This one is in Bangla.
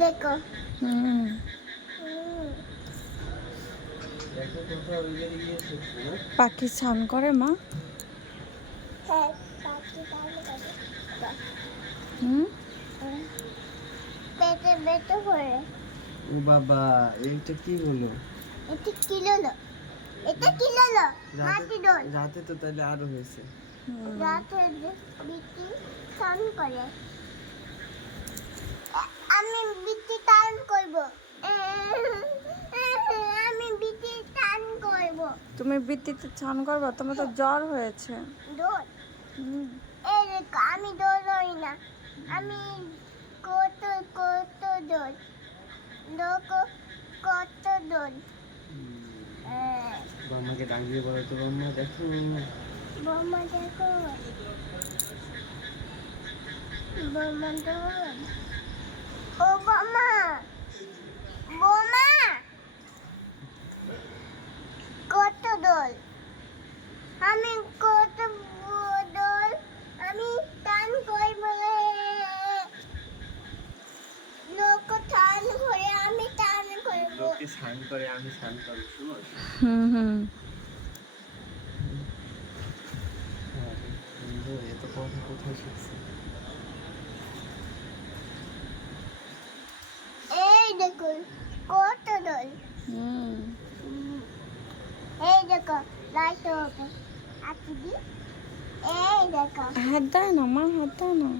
দেখো হুম পাখি স্নান করে মা? হ্যাঁ পাখি ভালো করে হুম পেটে পেটে করে ও বাবা এইটা কি হলো? এটা কি হলো? এটা কি হলো? মাটি দোল রাতে তো তাহলে আরো হয়েছে। রাতে বিটি স্নান করে আমি বিটি স্নান করব আমি বিটি স্নান করব তুমি বৃত্তিতে স্নান করবে? তোমার তো জ্বর হয়েছে। দোল হুম এই দেখো আমি দোল হই না আমি কত কত দোল দেখো কত দোল বাম্মাকে ডাক দিয়ে বলো তো, বাম্মা দেখো। বৌমা দেখো বৌমা দোল ও বৌমা বৌমা কত দোল আমি কত দোল আমি টান করব লোক টান করে আমি টান করব লোকে স্নান করে আমি স্নান করবো, শুনো? হুম হুম এত কথা কোথায় শিখছে? এই দেখুন কত দোল হুম এই দেখো লাইট হবে আকি দি এই দেখো হাত দাও না মা, হাত দাও না।